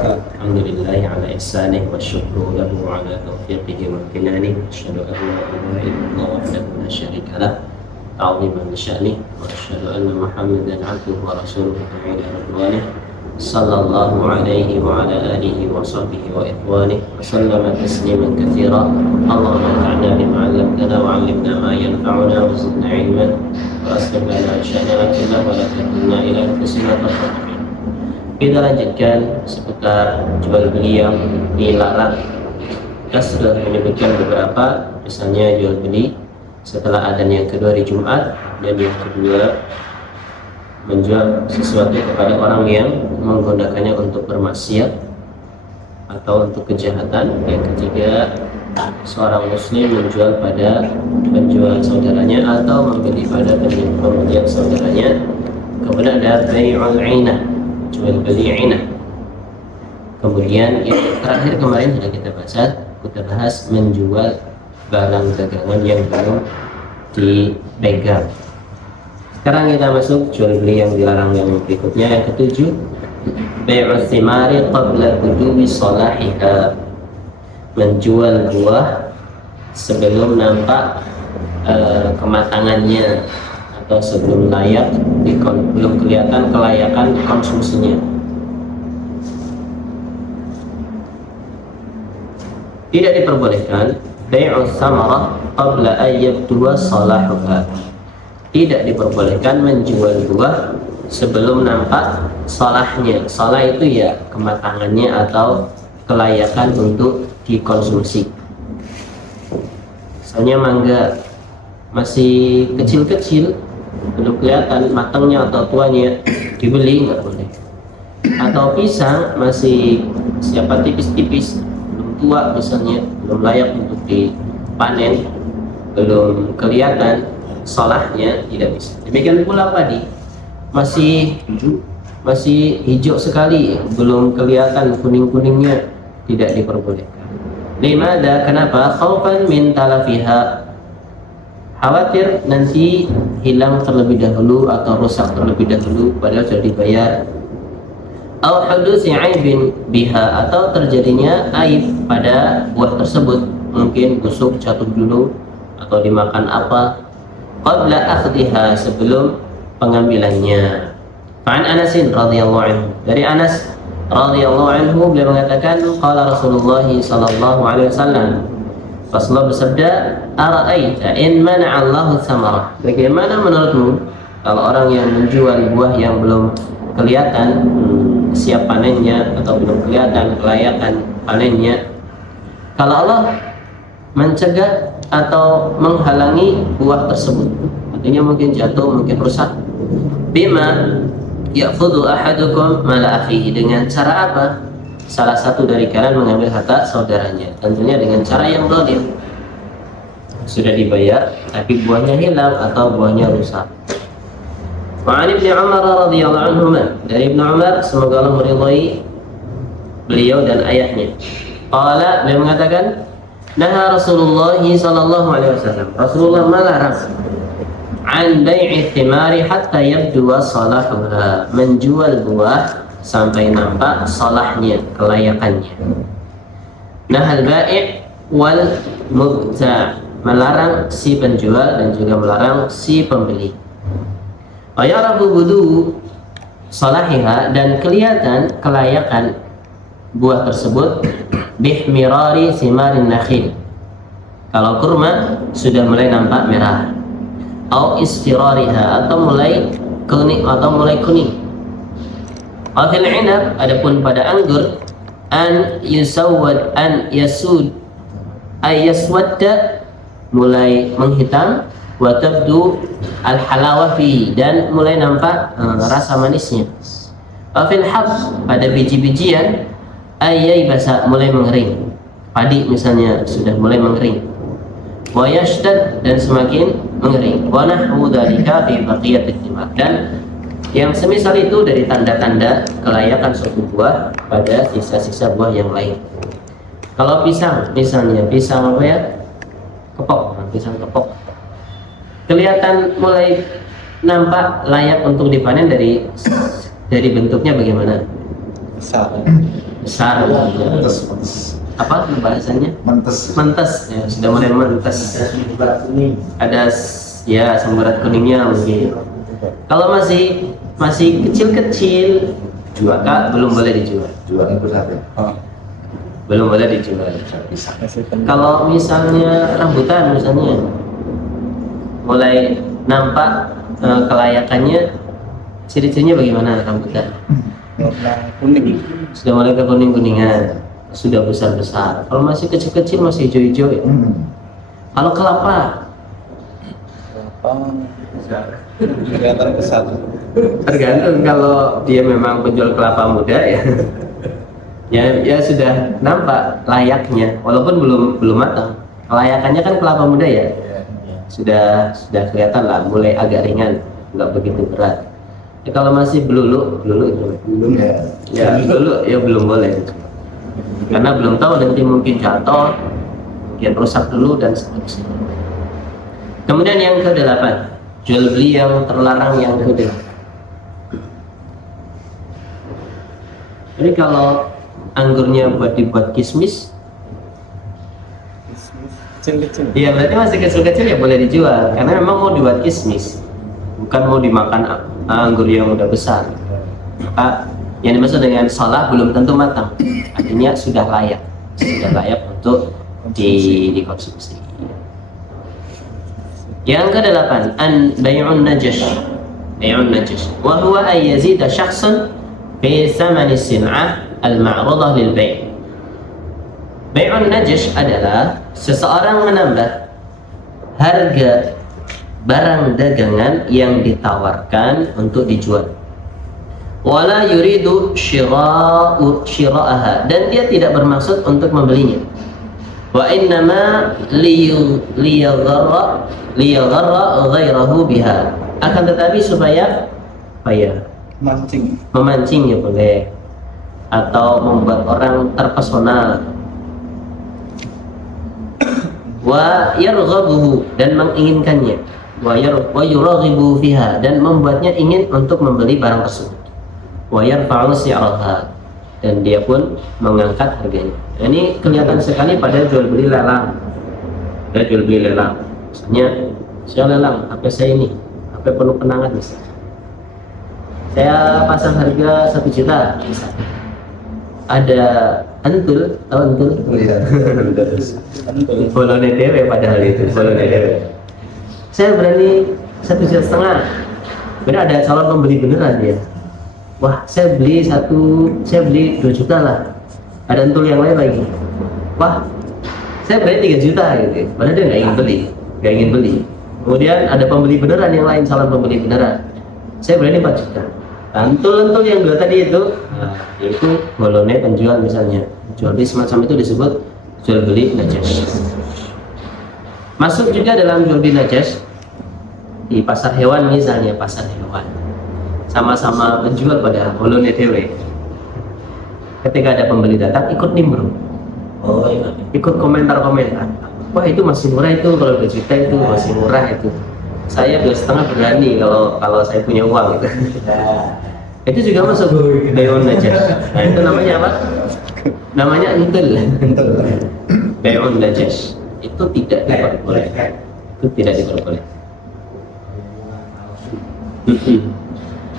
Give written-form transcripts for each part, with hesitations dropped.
الحمد لله على إحسانه والشكر له على توفيقه وامتنانه أشهد أن لا إله إلا الله وحده لا شريك له تعظيما لشأنه وأشهد أن محمدا عبده ورسوله إلى رضوانه صلى الله عليه وعلى آله وصحبه وإخوانه وسلم تسليما كثيرا اللهم انفعنا بما علمتنا وعلمنا ما ينفعنا وزدنا علما وأصلح لنا شأننا كله ولا تكلنا إلى أنفسنا طرفة عين. Kita lanjutkan seputar jual beli yang dilarang. Kita sudah menyebutkan beberapa, misalnya jual beli setelah adzan yang kedua di Jumat, dan yang kedua menjual sesuatu kepada orang yang menggunakannya untuk bermaksiat atau untuk kejahatan. Yang ketiga, seorang muslim menjual pada penjual saudaranya atau membeli pada pembelian saudaranya. Kemudian ada bai'ul 'ainah, jual beli 'ainah. Kemudian yang terakhir kemarin sudah kita bahas menjual barang dagangan yang belum dipegang. Sekarang kita masuk jual beli yang dilarang yang berikutnya, yang ketujuh, bai'ul thimari qabla buduwi salahiha, menjual buah sebelum nampak kematangannya atau sebelum layak belum kelihatan kelayakan konsumsinya. Tidak diperbolehkan bai'ul thamarah qabla an yabduwa salahuha. Tidak diperbolehkan menjual buah sebelum nampak salahnya. Salah itu ya kematangannya atau kelayakan untuk dikonsumsi. Misalnya mangga masih kecil-kecil, belum kelihatan matangnya atau tuanya, dibeli nggak boleh. Atau pisang masih siapa tipis-tipis, belum tua misalnya, belum layak untuk dipanen, belum kelihatan salahnya, tidak bisa. Demikian pula padi masih hijau sekali, belum kelihatan kuning-kuningnya, tidak diperbolehkan. Limada, kenapa? Khaufan min talafiha, khawatir nanti hilang terlebih dahulu atau rusak terlebih dahulu padahal sudah dibayar. Au hudusi aibin biha, atau terjadinya aib pada buah tersebut, mungkin busuk, jatuh dulu atau dimakan apa, qabla akhdhiha, sebelum pengambilannya. Fa'an Anasin radhiyallahu anhu, dari Anas radhiyallahu anhu, beliau mengatakan qala Rasulullah sallallahu alaihi wasallam, Rasulullah bersabda, ara'aita in mana'a Allahu tsamarah, bagaimana menurutmu kalau orang yang menjual buah yang belum kelihatan siap panennya atau belum kelihatan kelayakan panennya, kalau Allah mencegah atau menghalangi buah tersebut, artinya mungkin jatuh, mungkin rusak. Bima ya'khudhu ahadukum mala akhihi, dengan cara apa? Salah satu dari kalian mengambil harta saudaranya, tentunya dengan cara yang zalim. Sudah dibayar tapi buahnya hilang atau buahnya rusak. Wa 'an Ibnu Umar radhiyallahu anhuma, dari Ibnu Umar semoga Allah meridhai beliau dan ayahnya. Qala, beliau mengatakan, naha Rasulullah sallallahu alaihi wasallam, Rasulullah melarang an bai'i thimari hatta yabduwa salahuha, menjual buah sampai nampak salahnya, kelayakannya. Nahal bai' wal mubta', melarang si penjual dan juga melarang si pembeli. Ayarahu budu salahiha, dan kelihatan kelayakan buah tersebut bihmirari simarin nakhil, kalau kurma sudah mulai nampak merah, au istirariha, atau mulai kuning. Afil inab, adapun pada anggur, an yusawwad an yasud ay yaswadda, mulai menghitam, wa tabdu al halawa fi, dan mulai nampak rasa manisnya. Afil hab, pada biji-bijian, ayai basa, mulai mengering. Padi misalnya sudah mulai mengering. Wa yashtad, dan semakin mengering. Wa nahwu dzalika fi baqiyatid thimar, dan yang semisal itu dari tanda-tanda kelayakan suatu buah pada sisa-sisa buah yang lain. Kalau pisang misalnya, pisang apa ya? Pisang kepok. Kelihatan mulai nampak layak untuk dipanen dari bentuknya bagaimana? Besar. besar, Mentes. apa bahasanya? Mentes. Mentes, ya, sudah mulai mentes. Ada ya semburat kuningnya mungkin. Kalau masih kecil-kecil, maka belum boleh dijual. Jualan besar ya. Belum boleh dijual. Bisa. Kalau misalnya rambutan misalnya mulai nampak kelayakannya, ciri-cirinya bagaimana rambutan? Warna kuning. Sudah mulai ke kuning-kuningan, sudah besar-besar. Kalau masih kecil-kecil masih hijau-hijau ya. Kalau kelapa Kelihatan besar. tergantung, kalau dia memang penjual kelapa muda ya. ya sudah nampak layaknya, walaupun belum matang. Kelayakannya kan kelapa muda ya. Sudah kelihatan lah, mulai agak ringan, nggak begitu berat. Ya, kalau masih belulu ya belulu ya belum boleh, karena belum tahu nanti mungkin jatuh, mungkin rusak dulu dan seterusnya. Kemudian yang ke-8, jual beli yang terlarang yang ke-8. Jadi kalau anggurnya buat dibuat kismis, Kecil-kecil. iya berarti masih kecil-kecil ya boleh dijual, karena memang mau dibuat kismis, bukan mau dimakan anggur yang udah besar. Maka yang dimaksud dengan salah belum tentu matang, artinya sudah layak untuk dikonsumsi. Yang ke-8, bai'un najash. Wa huwa an yazida syakhsan fi thamani as-sil'ah al-ma'rudah lil bai'. Bai'un najash adalah seseorang menambah harga barang dagangan yang ditawarkan untuk dijual. Wala yuridu syira'aha, dan dia tidak bermaksud untuk membelinya. Wa innama liyagharra ghairahu biha, akan tetapi supaya apa ya, memancing ya boleh, atau membuat orang terpesona. Wa yarghabuhu, dan menginginkannya. Wa yuraghibu fiha, dan membuatnya ingin untuk membeli barang tersebut. Wa yarfa'u si'raha, dan dia pun mengangkat harganya. Nah, ini kelihatan sekali pada jual beli lelang. Ya, jual beli lelang. Misalnya saya lelang HP saya ini, HP penuh kenangan misalnya. Saya pasang harga 1 juta misalnya. Ada entul, tahu entul? Bolone dewe, padahal itu bolone dewe. Saya berani 1,5 juta. Benar, ada calon pembeli beneran dia. Wah, saya beli 2 juta lah. Ada entul yang lain lagi. Wah, saya berani 3 juta gitu. Padahal dia nggak ingin beli. Kemudian ada pembeli beneran yang lain, calon pembeli beneran. Saya berani 4 juta. Entul-entul yang 2 tadi itu, yaitu bolone penjual misalnya. Jual beli semacam itu disebut jual beli najas. Masuk juga dalam jual beli najas di pasar hewan misalnya, pasar hewan. Sama-sama penjual pada bolone dewe. Ketika ada pembeli datang, ikut nimbrung. Oh iya. Ikut komentar-komentar. Wah, itu masih murah itu, kalau 2 juta itu masih murah itu. Saya 2,5 berani kalau saya punya uang gitu. Itu juga masuk bai'un najas. Nah, itu namanya apa? Namanya entul. Bai'un najas. Itu tidak diperbolehkan.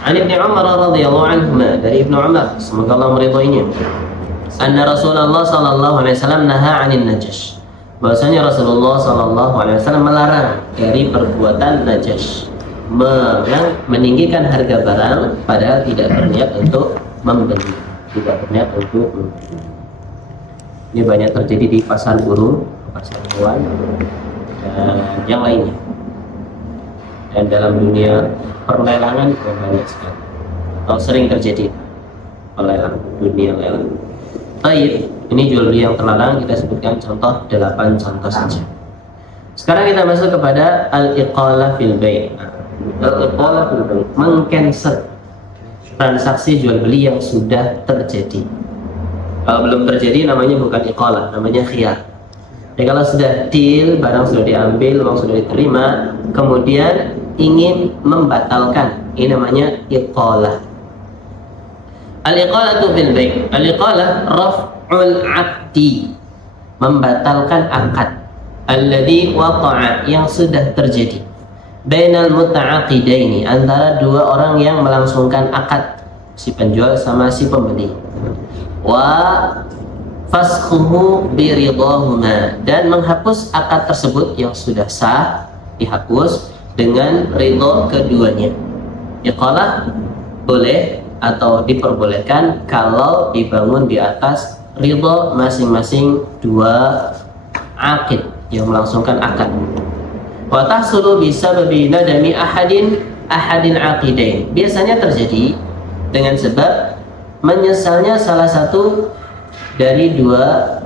An Ibnu Umar radhiyallahu anhu, dari Ibnu Umar, semoga Allah meridhoinya, anna Rasulullah sallallahu alaihi wasallam naha 'anil najash, bahwasanya Rasulullah sallallahu alaihi wasallam melarang dari perbuatan najash, meninggikan harga barang padahal tidak berniat untuk membeli, Ini banyak terjadi di pasar burung, pasar hewan, dan yang lainnya. Dan dalam dunia perlelangan juga banyak sekali, atau sering terjadi dunia lelang. Baik, ini jual beli yang terlarang, kita sebutkan contoh 8 contoh saja. Sekarang kita masuk kepada al-iqalah fil bai'. Al-iqalah fil bai', meng-cancel transaksi jual beli yang sudah terjadi. Kalau belum terjadi namanya bukan iqalah, namanya khiyar. Jadi kalau sudah deal, barang sudah diambil, uang sudah diterima, kemudian ingin membatalkan, ini namanya iqalah. Al-iqalatu fil bai'. Al-iqalah raf'ul 'aqdi, membatalkan akad. Alladhi waqa'a, yang sudah terjadi. Bainal muta'aqidaini, antara dua orang yang melangsungkan akad, si penjual sama si pembeli. Wa faskhuhu biridahuma, dan menghapus akad tersebut yang sudah sah dihapus dengan ridho keduanya. Iqalah boleh atau diperbolehkan kalau dibangun di atas ridho masing-masing dua aqid yang melangsungkan akad. Wa tahsulu bisababi nadami ahadin aqidain, biasanya terjadi dengan sebab menyesalnya salah satu dari dua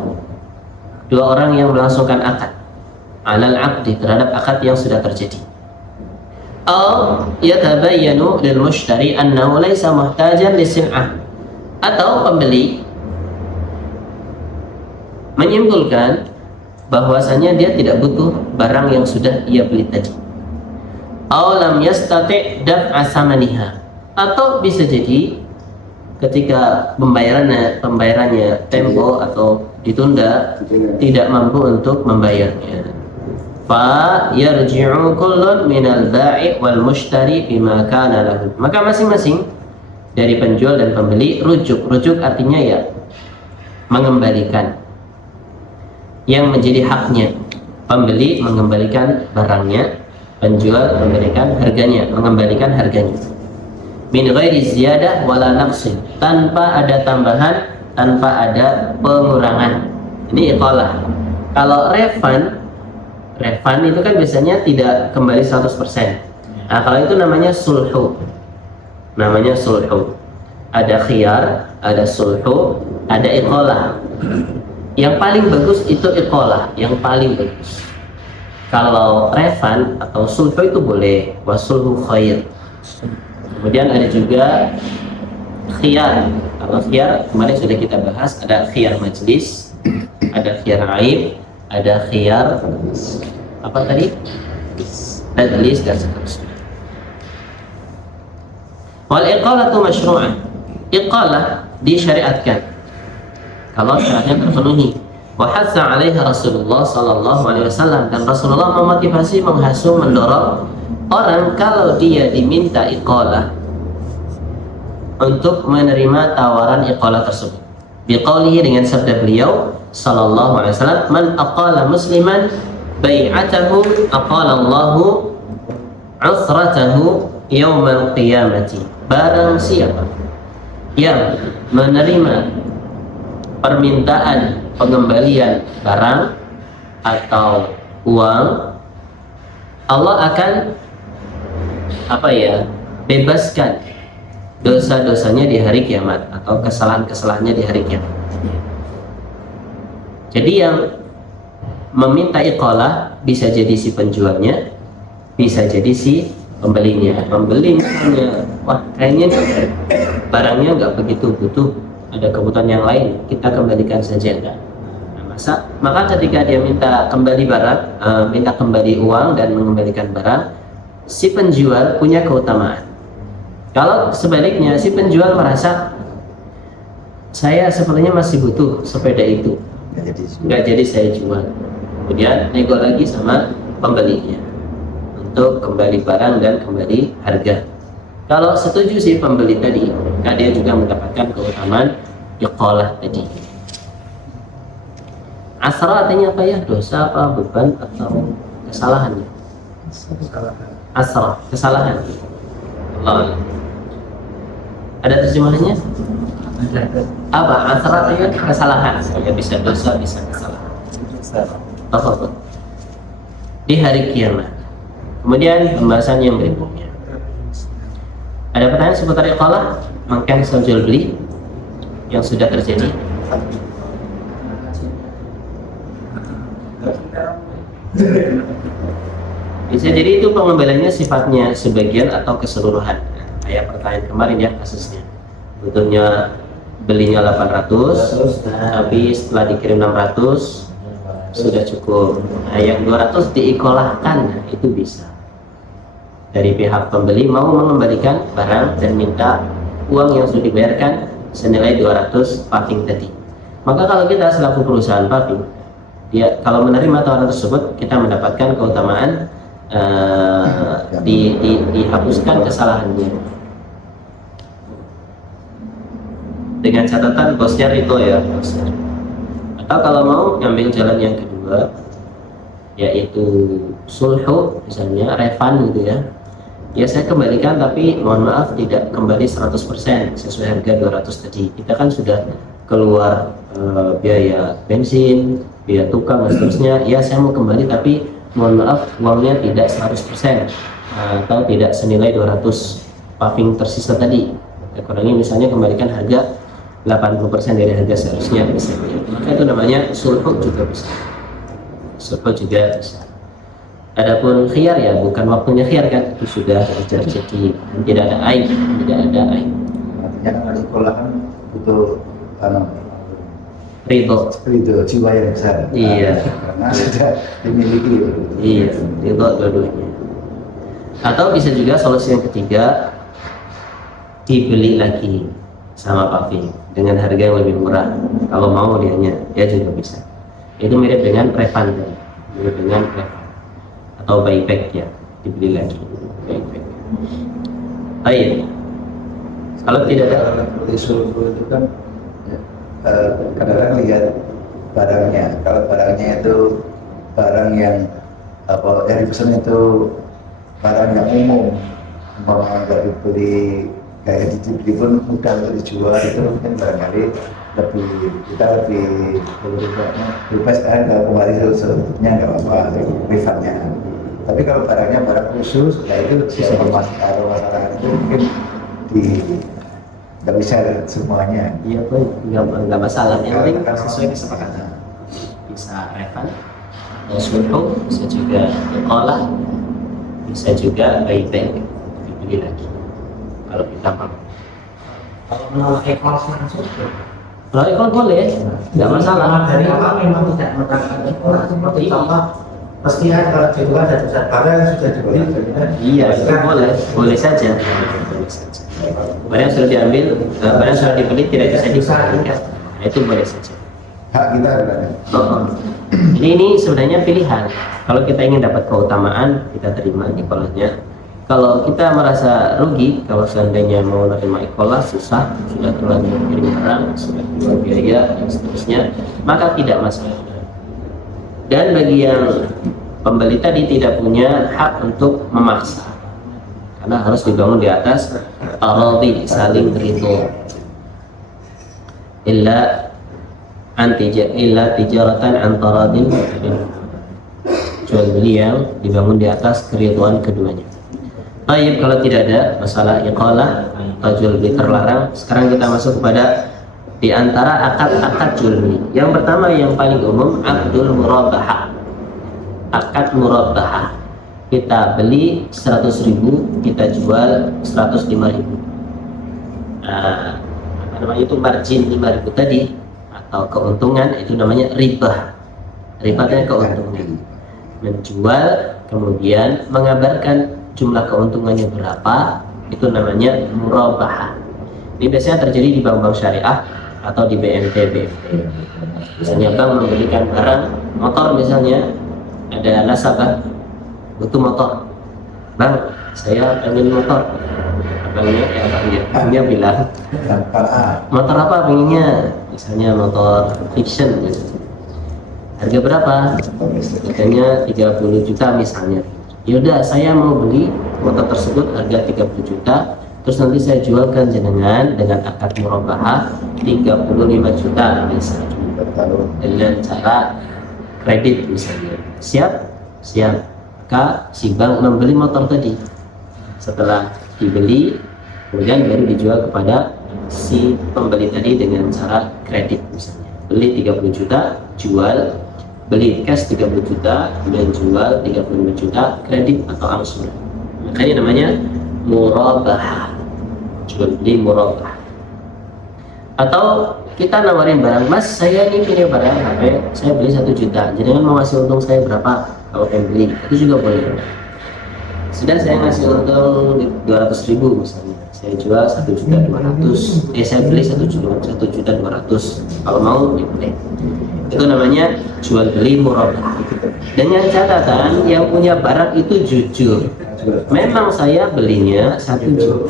orang yang melangsungkan akad, alal aqdi, terhadap akad yang sudah terjadi. Atau yatabayyanu lil mushtari annahu laysa muhtajan li sil'ah, atau pembeli menyimpulkan bahwasanya dia tidak butuh barang yang sudah ia beli tadi. Aw lam yastati' daf'a samaniha, atau bisa jadi ketika pembayarannya tempo atau ditunda, tidak mampu untuk membayarnya. Fa yarji'u kullun minal ba'i' wal mushtari bima kana lahu, maka masing-masing dari penjual dan pembeli rujuk artinya ya mengembalikan yang menjadi haknya. Pembeli mengembalikan barangnya, penjual mengembalikan harganya. Min ghairi ziyadah wala naqsin, tanpa ada tambahan, tanpa ada pengurangan. Ini iqalah. Kalau refund itu kan biasanya tidak kembali 100%. Nah, kalau itu namanya sulhu. Ada khiyar, ada sulhu, ada iqalah. Yang paling bagus itu iqalah, yang paling bagus. Kalau refund atau sulhu itu boleh, wasulhu khair. Kemudian ada juga khiyar. Kalau khiyar kemarin sudah kita bahas, ada khiyar majlis, ada khiyar aib, ada khiyar apa tadi? Majlis dan seterusnya. Wal iqalatu masyru'ah. Iqalah disyariatkan kalau syaratnya terpenuhi. Wa hatsa 'alaiha Rasulullah sallallahu alaihi wasallam, dan Rasulullah memotivasi, menghasu, mendorong orang kalau dia diminta iqalah untuk menerima tawaran iqalah tersebut. Biqaulihi, dengan sabda beliau sallallahu alaihi wasallam, man aqala musliman bai'atahu aqala Allahu 'usratahu yaumal qiyamati. Barang siapa yang menerima permintaan pengembalian barang atau uang, Allah akan bebaskan dosa-dosanya di hari kiamat, atau kesalahan-kesalahannya di hari kiamat. Jadi yang meminta iqalah bisa jadi si penjualnya, bisa jadi si pembelinya. Pembelinya wah kayaknya barangnya nggak begitu butuh, ada kebutuhan yang lain, kita kembalikan saja. Nah, maka ketika dia minta kembali barang, minta kembali uang dan mengembalikan barang, si penjual punya keutamaan. Kalau sebaliknya si penjual merasa saya sepertinya masih butuh sepeda itu, nggak jadi saya jual, kemudian nego lagi sama pembelinya untuk kembali barang dan kembali harga. Kalau setuju si pembeli tadi, maka dia juga mendapatkan keutamaan iqalah tadi. Asra artinya apa ya? Dosa apa, beban atau kesalahan? Asra, kesalahan. Allah. Ada terjemahannya? Apa? Asra artinya kesalahan. Ya, bisa dosa, bisa kesalahan. Apa? Di hari kiamat. Kemudian pembahasan yang berikutnya. Ada pertanyaan seputar iqalah, mengcancel jual beli yang sudah terjadi? Bisa jadi itu pengembaliannya sifatnya sebagian atau keseluruhan. Kayak pertanyaan kemarin ya kasusnya. Betulnya belinya 800, tapi setelah dikirim 600 sudah cukup. Nah, yang 200 diiqalahkan, itu bisa. Dari pihak pembeli mau mengembalikan barang dan minta uang yang sudah dibayarkan senilai 200 paving tadi. Maka kalau kita selaku perusahaan paving, dia kalau menerima tawaran tersebut, kita mendapatkan keutamaan dihapuskan kesalahannya. Dengan catatan bosnya Rito ya, bosnya. Atau kalau mau ngambil jalan yang kedua, yaitu sulhu, misalnya refund gitu ya. Ya saya kembalikan, tapi mohon maaf tidak kembali 100% sesuai harga 200 tadi. Kita kan sudah keluar biaya bensin, biaya tukang dan seterusnya. Ya saya mau kembali, tapi mohon maaf uangnya tidak 100% atau tidak senilai 200 paving tersisa tadi. Kita kurangi, misalnya kembalikan harga 80% dari harga seharusnya misalnya. Maka itu namanya sulhu juga bisa. Sulhu juga bisa. Adapun khiyar ya bukan waktunya khiyar kan, itu sudah terjadi, tidak ada aib, tidak ada aib. Artinya kan sekolah kan butuh ridho jiwa yang besar. Iya. Karena sudah dimiliki. Iya, ridho dua-duanya. Atau bisa juga solusi yang ketiga, dibeli lagi sama paving dengan harga yang lebih murah. Kalau mau dianya, ya juga bisa. Itu mirip dengan refund, mirip dengan refund atau buyback ya, dibeli lagi buyback. Baik. Kalau tidak ada Seperti sulhu itu kan ya, kadang-kadang lihat barangnya. Kalau barangnya itu barang yang dari pesan itu barang yang umum, umpama nggak dibeli kayak dibeli pun mudah untuk dijual, itu mungkin barangkali kita lebih bebas kan, kalau kembali sebetulnya nggak apa-apa refundnya. Tapi kalau barangnya barang khusus, nah itu bisa masyarakat itu mungkin nggak bisa semuanya. iya pun nggak masalah, yang penting sesuai kesepakatan. Bisa refund atau sulhu, bisa juga olah, bisa juga buyback, dibeli lagi kalau kita mau. Kalau menolak ikhlas langsung, Kalau ikut boleh, nggak masalah. dari awal memang tidak menerapkan ikhlas. Seperti contoh, pasti kalau di luar ada besar barang yang sudah dibeli, Iya, itu boleh, boleh saja. Boleh saja. Barang yang sudah diambil, barang yang sudah dibeli tidak bisa dikembalikan. Nah, itu boleh saja. Hak kita adalah Jadi ini sebenarnya pilihan. Kalau kita ingin dapat keutamaan, kita terima ikolahnya. Kalau kita merasa rugi, kalau seandainya mau menerima ikolah susah, sudah terlanjur kirim barang, sudah keluar biaya dan seterusnya, maka tidak masalah. Dan bagi yang pembeli tadi tidak punya hak untuk memaksa, karena harus dibangun di atas taradhi, saling ridho. Illa tijaratan an taradin, jual beli yang dibangun di atas keriduan keduanya. Baik, kalau tidak ada masalah iqalah atau jual beli terlarang, sekarang kita masuk kepada di antara akad-akad jual beli. Yang pertama yang paling umum, akdul murabahah. Akad murabahah. Kita beli 100.000, kita jual 105.000. Apa namanya itu, margin 5.000 tadi atau keuntungan, itu namanya ribah. Ribahnya keuntungan. Menjual kemudian mengabarkan jumlah keuntungannya berapa, itu namanya murabahah. Ini biasanya terjadi di bank-bank syariah atau di BNT. Misalnya bank membelikan barang motor, misalnya ada nasabah butuh motor, bang saya pengen motor, abangnya bilang motor apa pengennya, misalnya motor fiction gitu. Harga berapa? Harganya 30 juta misalnya. Yaudah saya mau beli motor tersebut harga 30 juta, terus nanti saya jualkan jenengan dengan akad murabahah 35 juta misalnya, dengan cara kredit misalnya. Siap. Maka si bank membeli motor tadi. Setelah dibeli, kemudian baru dijual kepada si pembeli tadi dengan cara kredit misalnya. Beli 30 juta, jual, beli cash 30 juta, kemudian jual 35 juta kredit atau angsur. Makanya namanya murabahah, jual beli murabahah. Atau kita nawarin barang, mas saya ini punya barang HP, saya beli 1 juta, jangan mau ngasih untung saya berapa kalau pengen beli, itu juga boleh. Sudah saya ngasih untung 200.000 misalnya, saya Saya jual 1.200.000, saya beli 1.200.000. Kalau mau boleh. Itu namanya jual beli murabah. Dengan catatan yang punya barang itu jujur. Memang saya belinya 1 juta.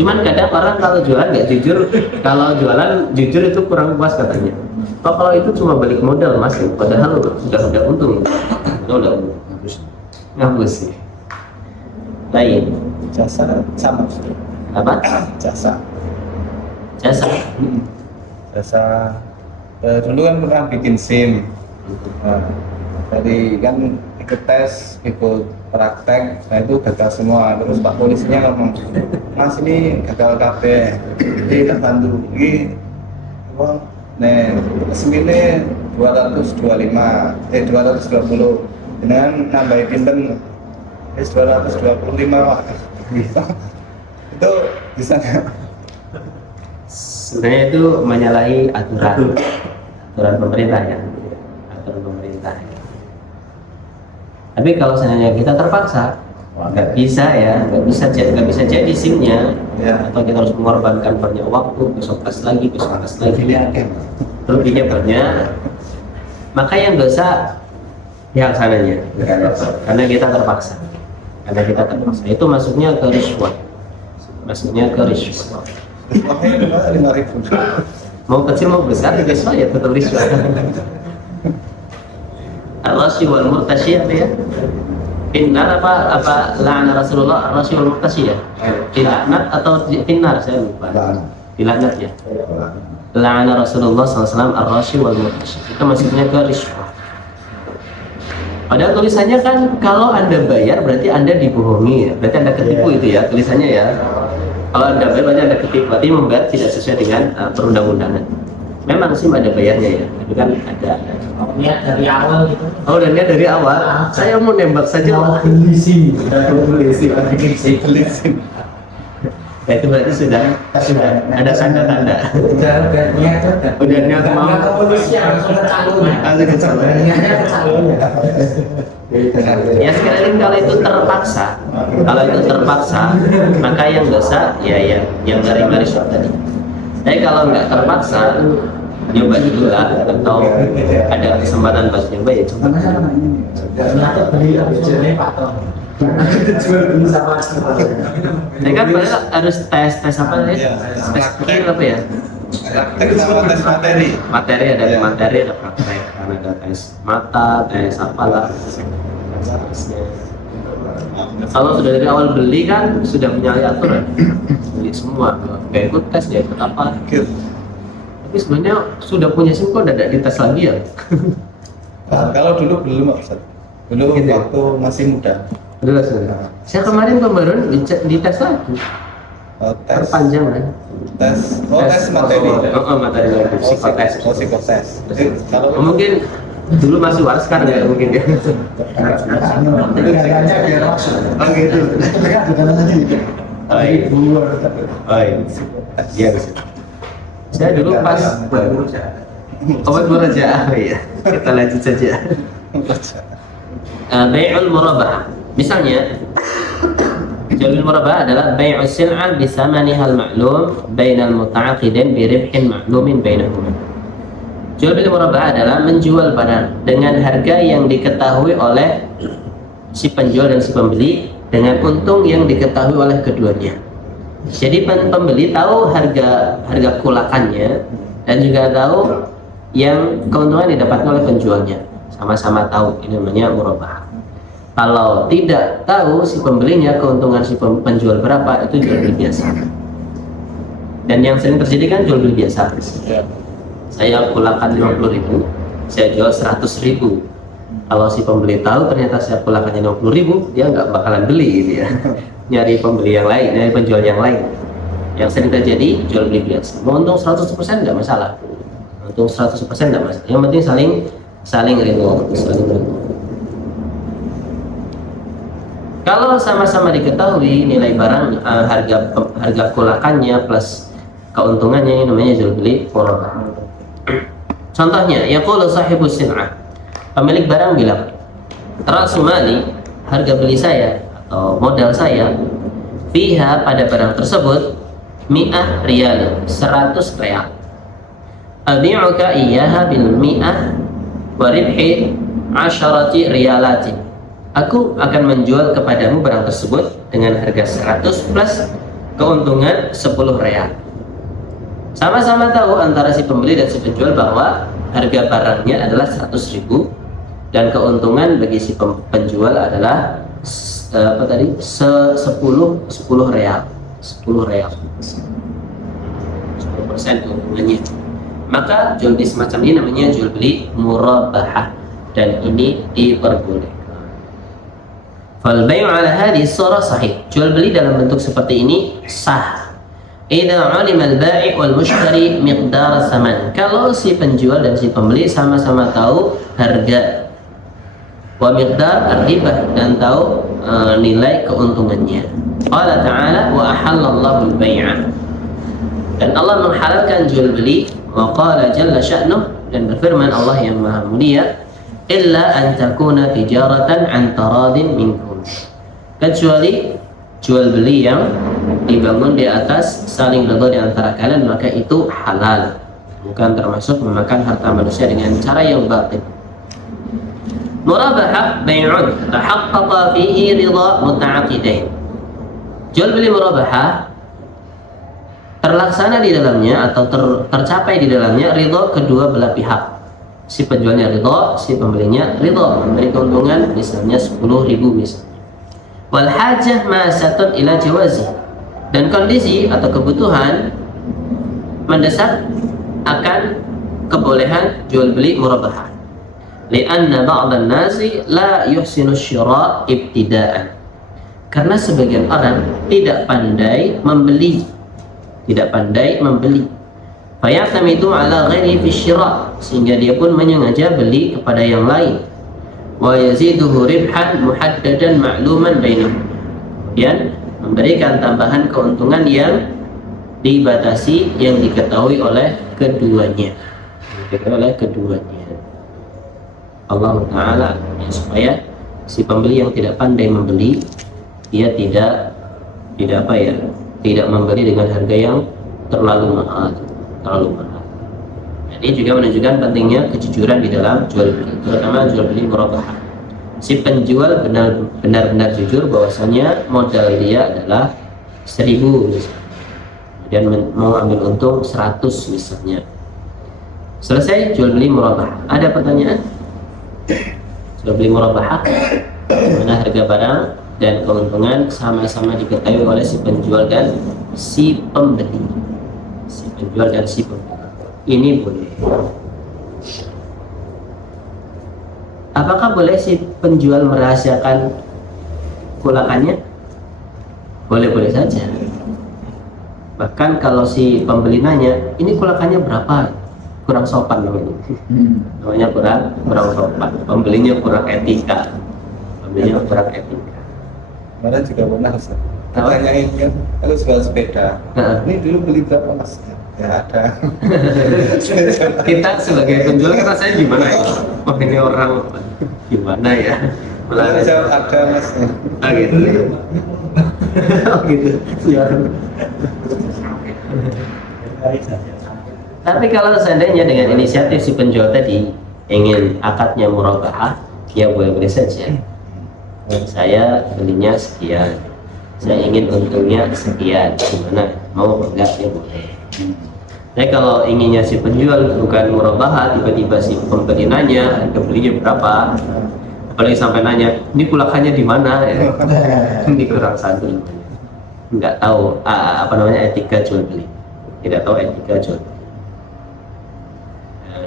Cuman kadang orang kalau jualan nggak jujur, kalau jualan jujur itu kurang puas katanya. Kalau itu cuma balik modal mas, padahal sudah untung. Udah ngapus sih. Baik. Jasa sama. Apa? Jasa. Jasa. Jasa. Dulu kan pernah bikin SIM. Nah, jadi kan ikut tes, ikut praktek, nah itu gagal semua. Terus Pak polisinya ngomong, Mas ini gagal kabeh, jadi tak bantu. Ini uang, nih segini 225, 220, dengan nambahin pinten, 225 Pak. Gitu. Itu bisa nggak? Sebenarnya itu menyalahi aturan pemerintah ya, aturan pemerintah. Tapi kalau seandainya kita terpaksa, nggak bisa ya, nggak bisa jadi SIM-nya, Ya. atau kita harus mengorbankan banyak waktu, besok tes lagi, ruginya banyak, maka yang dosa pihak sananya, karena kita terpaksa, itu masuknya ke riswah, Uangnya 5.000. mau kecil mau besar riswah ya tetap riswah. Ar-rashi wal murtashi apa ya? Finnar apa la'ana Rasulullah ar-rashi wal murtashi ya? Dilaknat atau finnar saya lupa. Dilaknat ya. La'ana Rasulullah SAW ar-rashi wal murtashi. Itu maksudnya ke riswah. Padahal tulisannya kan kalau Anda bayar berarti Anda dibohongi, berarti Anda ketipu itu ya tulisannya ya. Kalau Anda bayar berarti Anda ketipu, berarti membayar tidak sesuai dengan perundang-undangan. Memang sih ada bayarnya ya, tapi kan ada. Niat dari awal gitu. Oh, dan dia dari awal, saya mau nembak saja. Beli SIM. Nah, itu berarti sudah ada tanda-tanda. Udah niat. Udah niat mau. Kepolisian langsung ke calon. Niatnya ke calon. Ya sekali kalau itu terpaksa, maka yang dosa ya yang dari riswah tadi. Tapi kalau nggak terpaksa, nyoba dulu lah, atau ada kesempatan pas nyoba ya coba. Ternyata beli habis jadi patron. Jual dulu sama. Saya kan padahal harus tes apa ya? Tes skill apa ya? Praktek sama tes materi. Ada materi, ada praktek, ada tes mata, tes apalah. Kalau sudah dari awal beli kan sudah menyalahi aturan, beli semua, kayak ikut tes ya ikut apa. Tapi sebenarnya sudah punya SIM kok tidak dites lagi ya? Nah, kalau dulu belum Ustaz. Dulu Gitu ya? waktu masih muda. Sudah. Saya kemarin pembaruan dites lagi, Tes perpanjang kan? tes materi. Materi lagi, psikotes. Psikotes. Kalau Mungkin dulu masih waras sekarang nggak mungkin ya. Oh gitu. Oh iya. Saya dulu pas beraja, ya. Kita lanjut saja. Bai'ul murabah. Misalnya, jual bil murabah adalah bai'u sil'ah bi thamaniha al-ma'lum bainal muta'aqidain bi ribhin ma'lumin bainahuma. Jual beli murabah adalah menjual barang dengan harga yang diketahui oleh si penjual dan si pembeli dengan untung yang diketahui oleh keduanya. Jadi pembeli tahu harga kulakannya dan juga tahu yang keuntungan didapatkan oleh penjualnya. Sama-sama tahu, ini namanya murabah. Kalau tidak tahu si pembelinya keuntungan si penjual berapa, itu jual beli biasa. Dan yang sering terjadi kan jual beli biasa. Saya kulakan 50.000, saya jual 100.000. Kalau si pembeli tahu ternyata saya kulakannya 50.000, dia nggak bakalan beli gitu ya. Nyari pembeli yang lain, nyari penjual yang lain. Yang sering terjadi jual beli biasa. Mau untung 100% nggak masalah. Untung 100% nggak masalah. Yang penting saling ridho. Kalau sama-sama diketahui nilai barang, harga kulakannya plus keuntungannya, ini namanya jual beli murabah. Contohnya, yaqulu sahibus sil'ah, pemilik barang bilang, ra'su mali, harga beli saya atau modal saya fiha pada barang tersebut mi'ah riyal 100 real. Abi'uka iyyaha bil mi'ah wa ribhi 10 riyalatin. Aku akan menjual kepadamu barang tersebut dengan harga 100 plus keuntungan 10 real. Sama-sama tahu antara si pembeli dan si penjual bahwa harga barangnya adalah 100.000 dan keuntungan bagi si penjual adalah 10 real. 10 real. 10% keuntungannya. Maka jual beli semacam ini namanya jual beli murabahah dan ini diperbolehkan. Fal bay'u ala hadhihi surah sahih. Jual beli dalam bentuk seperti ini sah. Idza 'alima al-bai' wal mushtari miqdar saman. Kalau si penjual dan si pembeli sama-sama tahu harga wa miqdar ar-ribah dan tahu nilai keuntungannya. Qala ta'ala wa ahallallahu al-bai'a. Dan Allah menghalalkan jual beli. Wa qala jalla sya'nuh, dan berfirman Allah yang Maha Mulia, illa an takuna tijaratan an taradin minkum. Kecuali jual beli yang dibangun di atas saling ridha di antara kalian, maka itu halal, bukan termasuk memakan harta manusia dengan cara yang batil. Murabahah bai'un tahaqqaqa fihi ridha muta'aqidain. Jual beli murabahah terlaksana di dalamnya atau tercapai di dalamnya ridha kedua belah pihak. Si penjualnya ridha, si pembelinya ridha, memberi keuntungan misalnya 10.000 misalnya. Wal hajah ma'asatun ila jawazi, dan kondisi atau kebutuhan mendesak akan kebolehan jual beli murabahah. Li'anna ba'dhan nasi la yuhsinu syira' ibtida'an. Karena sebagian orang tidak pandai membeli. Fayatamidu ala ghairi fi syira', sehingga dia pun menyengaja beli kepada yang lain. Wa yaziduhu ribhan muhaddadan ma'luman bainahum. Kemudian memberikan tambahan keuntungan yang dibatasi, yang diketahui oleh keduanya. Allah Ta'ala supaya si pembeli yang tidak pandai membeli, dia tidak membeli dengan harga yang terlalu mahal. Ini juga menunjukkan pentingnya kejujuran di dalam jual beli, terutama jual beli murabahah. Si penjual benar-benar jujur bahwasanya modal dia adalah 1.000 misalnya, dan mau ambil untung 100 misalnya. Selesai jual beli murabahah. Ada pertanyaan? Jual beli murabahah, mana harga barang dan keuntungan sama-sama diketahui oleh si penjual dan si pembeli. Ini boleh. Apakah boleh si penjual merahasiakan kulakannya? Boleh-boleh saja. Bahkan kalau si pembeli nanya, ini kulakannya berapa? Kurang sopan namanya. Namanya kurang sopan. Pembelinya kurang etika. Kemarin juga pernah tanyain kan, kalau jual sepeda, ini dulu beli berapa mas? Ya ada. Kita sebagai penjual kan rasanya gimana ya? Wah ini orang gimana ya? Malah jawab ada mas. Ah gitu. Oh gitu. Ya. Tapi kalau seandainya dengan inisiatif si penjual tadi ingin akadnya murabahah, ya boleh-boleh saja. Saya belinya sekian, saya ingin untungnya sekian, gimana? Mau enggak? Ya boleh. Tapi kalau inginnya si penjual bukan murabahah, tiba-tiba si pembeli nanya harga belinya berapa, apalagi sampai nanya ini kulakannya di mana ya? Ini kurang santun, nggak tahu etika jual beli, tidak tahu etika jual beli.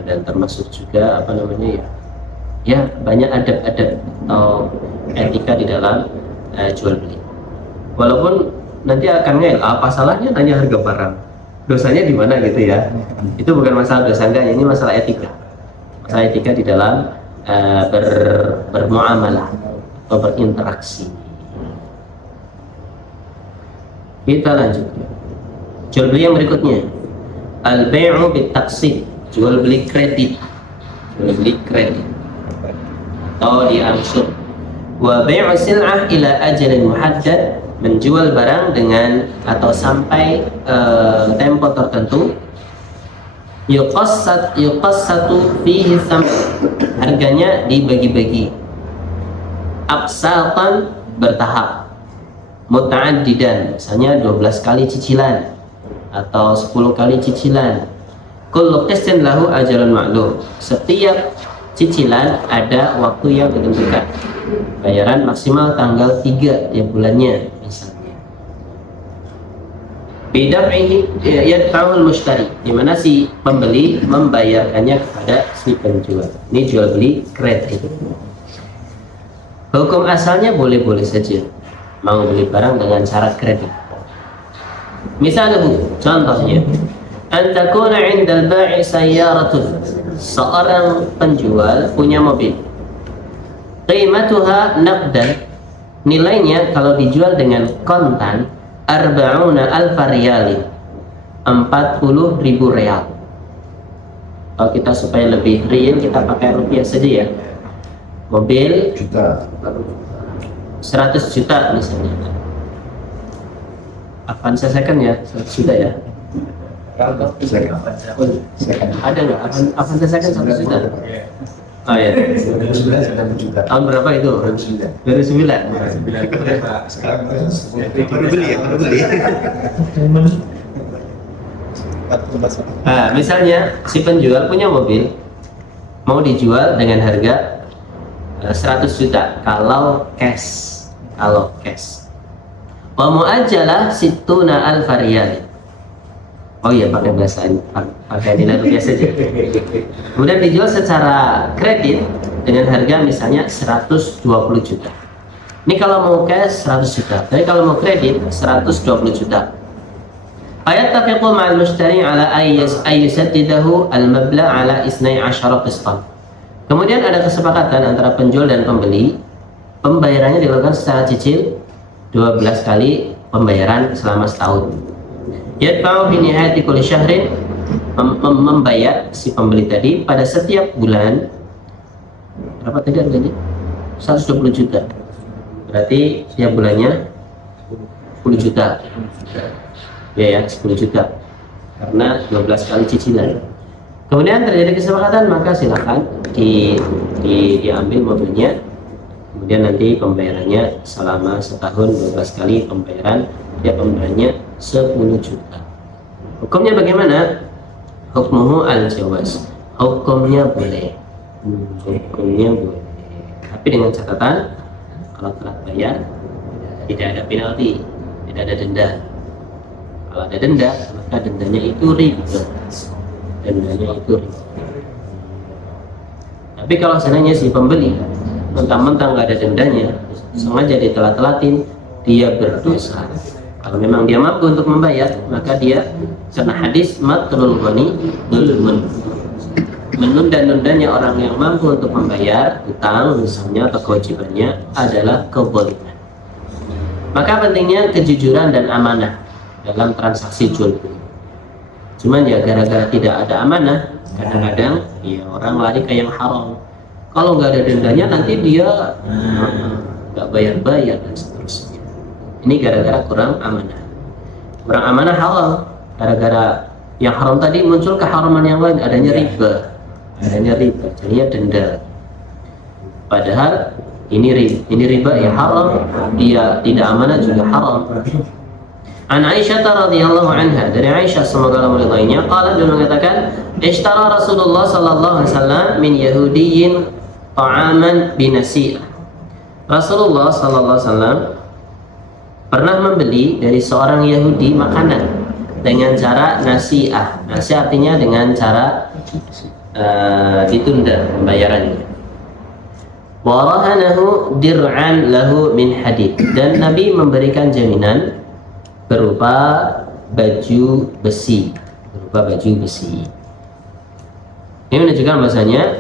Dan termasuk juga ya banyak adab-adab atau etika di dalam jual beli. Walaupun nanti akan ngel, apa salahnya nanya harga barang, dosanya di mana gitu ya. Itu bukan masalah dosa enggaknya, ini masalah etika. Masalah etika di dalam bermuamalah atau berinteraksi. Kita lanjut. Jual beli yang berikutnya, al-bai'u bit-taqsid, jual beli kredit. Atau diangsur. Wa bai'u sil'ah ila ajalin muhaddad menjual barang dengan atau sampai tempo tertentu, yuqassatu fihi thaman, harganya dibagi-bagi, aqsatan bertahap, muta'addidan, misalnya 12 kali cicilan atau 10 kali cicilan. Kullu qistin lahu ajalun ma'lum, setiap cicilan ada waktu yang ditentukan, bayaran maksimal tanggal 3 tiap bulannya misalnya. Bidaf'ihi yadfa'ul mushtari, di mana si pembeli membayarkannya kepada si penjual. Ini jual beli kredit. Hukum asalnya boleh-boleh saja mau beli barang dengan syarat kredit. Misalnya, contohnya, antakuna 'indal ba'i sayyaratun, seorang penjual punya mobil, qimatuha naqdan, nilainya kalau dijual dengan kontan 40.000 riyal, 40.000 real. Kalau kita supaya lebih real, kita pakai rupiah saja ya. Mobil Juta. 100 juta misalnya. Avanza second ya, 100 juta ya. Second. Ada nggak Avanza second 100 juta? Oh ya. 2009 juta. Tahun berapa itu? 2009. Sekarang baru beli ya, baru beli. Nah, misalnya si penjual punya mobil mau dijual dengan harga 100 juta kalau cash. Wa mu'ajjalah situna alfa riyal. Oh iya, pakai bahasa pakai nilai rupiah saja. Kemudian dijual secara kredit dengan harga misalnya 120 juta. Ini kalau mau cash 100 juta, tapi kalau mau kredit 120 juta. Fayattafiqu ma'al mushtari ala ayyusaddidahu al-mabla' ala 12 qistan. Kemudian ada kesepakatan antara penjual dan pembeli, pembayarannya dilakukan secara cicil 12 kali pembayaran selama setahun. Yadfa'u fi nihayati kulli syahrin, membayar si pembeli tadi pada setiap bulan. Berapa tadi harganya? 120 juta. Berarti setiap bulannya 10 juta. Ya 10 juta. Karena 12 kali cicilan. Kemudian terjadi kesepakatan, maka silakan diambil mobilnya. Kemudian nanti pembayarannya selama setahun 12 kali pembayaran, dia pembayarannya 10 juta. Hukumnya bagaimana? Hukmuhu al-jawaz, hukumnya boleh. Hukumnya boleh, tapi dengan catatan kalau telat bayar tidak ada penalti, tidak ada denda. Kalau ada denda, maka dendanya itu riba. Dendanya itu riba. Tapi kalau seandainya si pembeli mentang-mentang nggak ada dendanya, sengaja ditelat-telatin, dia berdosa. Kalau memang dia mampu untuk membayar, maka dia karena hadis matlul ghani dzulmun, menunda-nundanya orang yang mampu untuk membayar utang misalnya atau kewajibannya adalah kezaliman. Maka pentingnya kejujuran dan amanah dalam transaksi jual beli. Cuman ya gara-gara tidak ada amanah, kadang-kadang ya orang lari ke yang haram. Kalau nggak ada dendanya nanti dia nggak bayar-bayar dan seterusnya. Ini gara-gara kurang amanah. Kurang amanah halal. Gara-gara yang haram tadi muncul keharaman yang lain, adanya riba, jadinya denda. Padahal ini riba ya haram, dia tidak amanah juga haram. An Aisyah radhiyallahu anha, dari Aisyah semoga Allah meridainya, qala, dia mengatakan, ishtara Rasulullah sallallahu alaihi wasallam min Yahudiyyin ta'aman binasi'ah. Rasulullah sallallahu alaihi wasallam pernah membeli dari seorang Yahudi makanan dengan cara nasi'ah. Nasi'ah artinya dengan cara ditunda pembayarannya. Warahanahu dir'an lahu min hadid, dan Nabi memberikan jaminan berupa baju besi. Ini menunjukkan bahasanya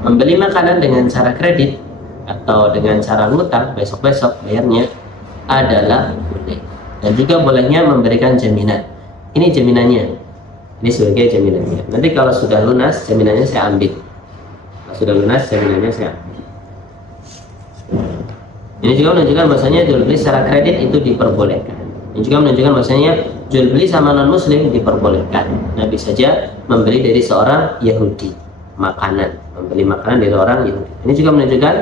membeli makanan dengan cara kredit atau dengan cara ngutang besok-besok bayarnya adalah boleh, dan juga bolehnya memberikan jaminan. Ini jaminannya, ini sebagai jaminannya. Nanti kalau sudah lunas jaminannya saya ambil. Kalau sudah lunas jaminannya saya ambil. Ini juga menunjukkan bahwasanya jual beli secara kredit itu diperbolehkan. Ini juga menunjukkan bahwasanya jual beli sama non muslim diperbolehkan. Nabi saja membeli dari seorang Yahudi makanan, membeli makanan dari orang Yahudi. Ini juga menunjukkan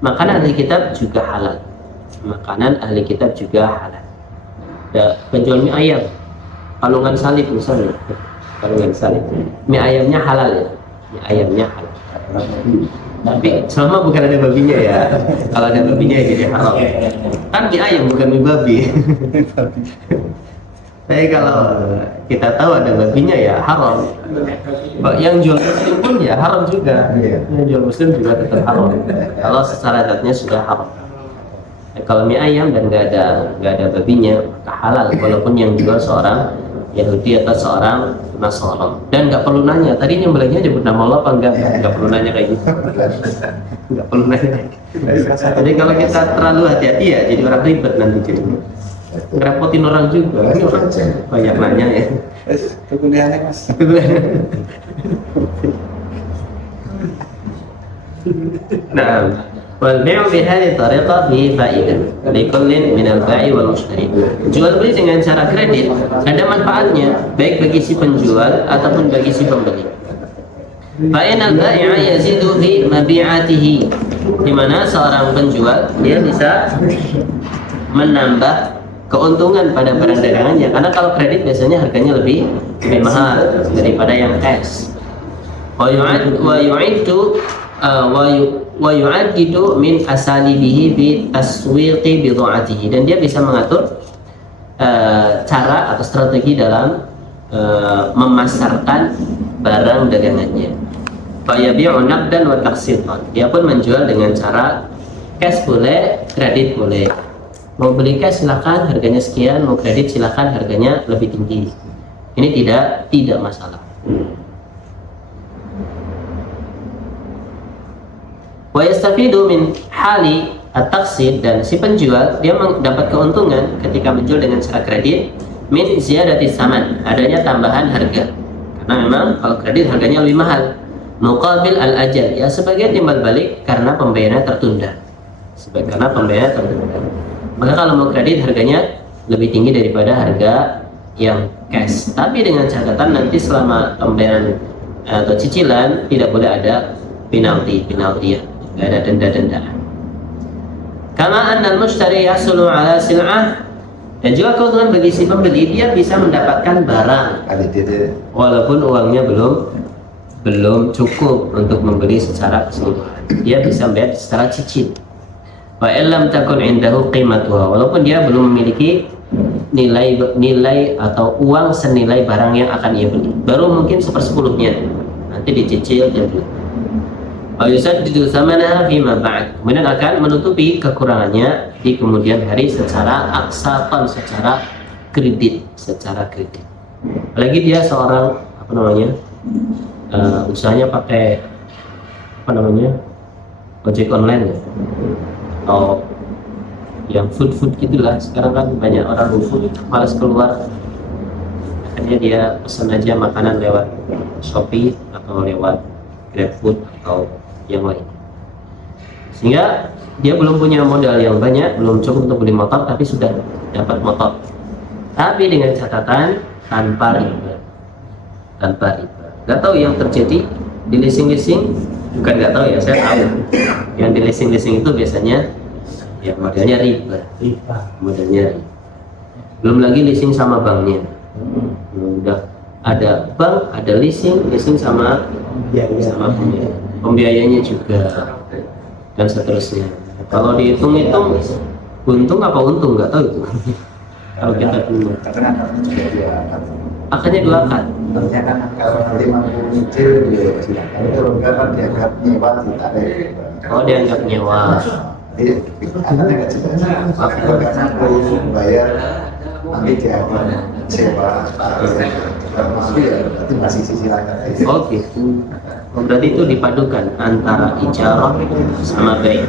makanan ahli kitab juga halal. Makanan ahli kitab juga halal. Ada penjual mie ayam, kalungan salib misalnya, kalungan salib, mie ayamnya halal ya, mie ayamnya halal. Tapi selama bukan ada babinya ya. Kalau ada babinya ya jadi haram. Kan mie ayam bukan mie babi. Tapi kalau kita tahu ada babinya ya haram. Yang jual muslim pun ya haram juga. Yang jual muslim juga tetap haram. Kalau secara zatnya sudah haram. Kalau mie ayam dan nggak ada babinya maka halal, walaupun yang jual seorang Yahudi atau seorang Nasrani. Dan nggak perlu nanya, tadi nyembelihnya nyebut nama Allah apa nggak perlu nanya kayak gitu. Nggak perlu nanya. Jadi kalau kita terlalu hati-hati ya jadi orang ribet nanti jadi ngerepotin orang juga. Ini orang banyak nanya ya. Kuliahnya mas. Nah, والبيع بهذه الطريقة فيه فائدة لكل من البائع والمشتري. Jual beli dengan cara kredit ada manfaatnya baik bagi si penjual ataupun bagi si pembeli. فإن البائع يزيد في مبيعاته, di mana seorang penjual dia bisa menambah keuntungan pada barang dagangannya, karena kalau kredit biasanya harganya lebih mahal daripada yang cash. ويعدد من أساليبه في تسويق بضاعته, dan dia bisa mengatur cara atau strategi dalam memasarkan barang dagangannya. Fayabi'u naqdan wa taqsitan, dia pun menjual dengan cara cash boleh, kredit boleh. Mau beli cash silakan harganya sekian, mau kredit silakan harganya lebih tinggi. Ini tidak masalah. Wa yastafidu min hali at-taqsid, dan si penjual dia mendapat keuntungan ketika menjual dengan cara kredit min ziyadati saman, adanya tambahan harga, karena memang kalau kredit harganya lebih mahal. Muqabil al-ajal, ya sebagian timbal balik karena pembayarannya tertunda. Maka kalau mau kredit harganya lebih tinggi daripada harga yang cash, tapi dengan catatan nanti selama pembayaran atau cicilan tidak boleh ada penalti ya. Tidak ada denda-dendaan. Kama annal mushtari yahsulu ala sil'ah, dan juga keuntungan bagi si pembeli, dia bisa mendapatkan barang walaupun uangnya belum cukup untuk membeli secara keseluruhan. Dia bisa bayar secara cicil. Wa illam takun indahu qimatuha, walaupun dia belum memiliki nilai atau uang senilai barang yang akan ia beli, baru mungkin 1/10-nya, nanti dicicil dia beli. Yusaddidu thamanaha fima ba'd, kemudian akan menutupi kekurangannya di kemudian hari secara aksatan, secara kredit. Apalagi dia seorang usahanya pakai ojek online ya, atau yang food gitulah. Sekarang kan banyak orang food malas keluar, akhirnya dia pesan aja makanan lewat Shopee atau lewat GrabFood atau yang lain, sehingga dia belum punya modal yang banyak, belum cukup untuk beli motor, tapi sudah dapat motor, tapi dengan catatan tanpa riba. Gak tahu yang terjadi di leasing, bukan gak tahu ya, saya tahu yang di leasing itu biasanya ya modelnya riba. Belum lagi leasing sama banknya, udah ada bank, ada leasing sama pembiayanya juga, dan seterusnya. Kalau dihitung-hitung untung apa untung nggak tahu itu. Kalau kita dulu akhirnya 2 kali. Ternyata kalau 50 nyicil ya silakan, kalau enggak kan dianggap nyewa ditarik. Oh, dianggap nyewa. Jadi akhirnya nggak jelas. Kalau nggak mampu bayar nanti dianggap sewa. Masih ya, berarti masih cicilan. Oh gitu. Berarti itu dipadukan antara ijarah sama bai,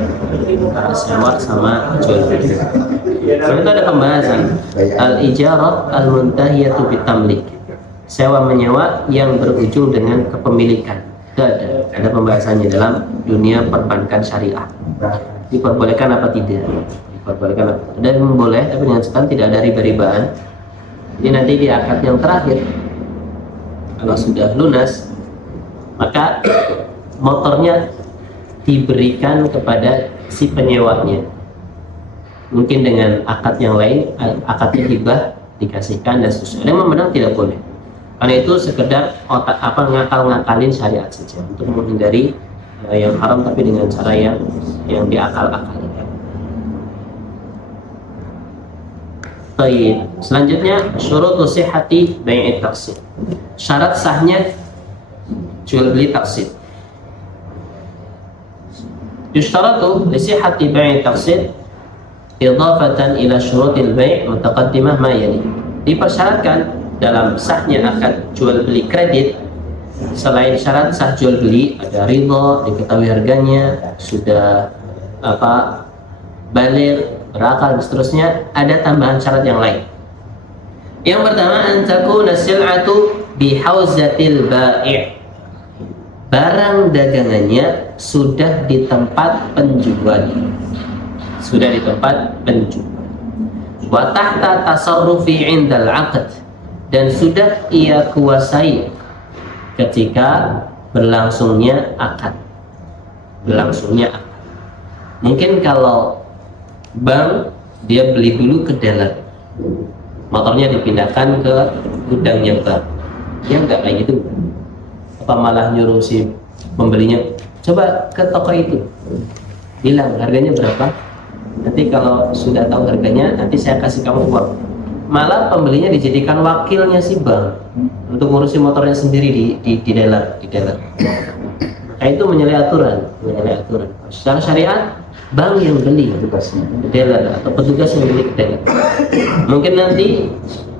antara sewa sama jual beli. Soalnya itu ada pembahasan al-ijarah al-muntahiyatu bitamlik, sewa menyewa yang berujung dengan kepemilikan. Itu ada pembahasannya dalam dunia perbankan syariah. diperbolehkan apa tidak. Diperbolehkan apa tidak. Dan boleh, tapi dengan catatan tidak ada riba-ribaan. Jadi nanti di akad yang terakhir, kalau sudah lunas, maka motornya diberikan kepada si penyewanya. Mungkin dengan akad yang lain, akadnya hibah dikasihkan dan seterusnya. Ada yang memandang tidak boleh. Karena itu sekedar ngakal-ngakalin syariat saja untuk menghindari yang haram, tapi dengan cara yang diakal-akalin. Baik, selanjutnya syurutu sihhati bai'i taqsid. Syarat sahnya jual beli taqsid. Yushtaratu li sihhati bai'i taqsid idhafatan ila syurutil bai' mutaqaddimah ma yali. Dipersyaratkan dalam sahnya akad jual beli kredit, selain syarat sah jual beli ada ridha, diketahui harganya, sudah baligh, berakal dan seterusnya, ada tambahan syarat yang lain. Yang pertama, an takuna sil'atu bihauzatil bai'. Barang dagangannya sudah di tempat penjual. Sudah di tempat penjual. Wa tahta tasarrufi 'indal 'aqd, dan sudah ia kuasai ketika berlangsungnya akad. Berlangsungnya akad. Mungkin kalau bank, dia beli dulu ke dealer, motornya dipindahkan ke gudangnya bank. Dia nggak kayak gitu, apa malah nyuruh si pembelinya coba ke toko itu, bilang harganya berapa, nanti kalau sudah tahu harganya nanti saya kasih kamu uang. Malah pembelinya dijadikan wakilnya si bank untuk ngurusin motornya sendiri di dealer. Nah, itu menyalahi aturan. Secara syariat, bank yang beli tugasnya, dealer atau petugas yang beli ke dealer. Mungkin nanti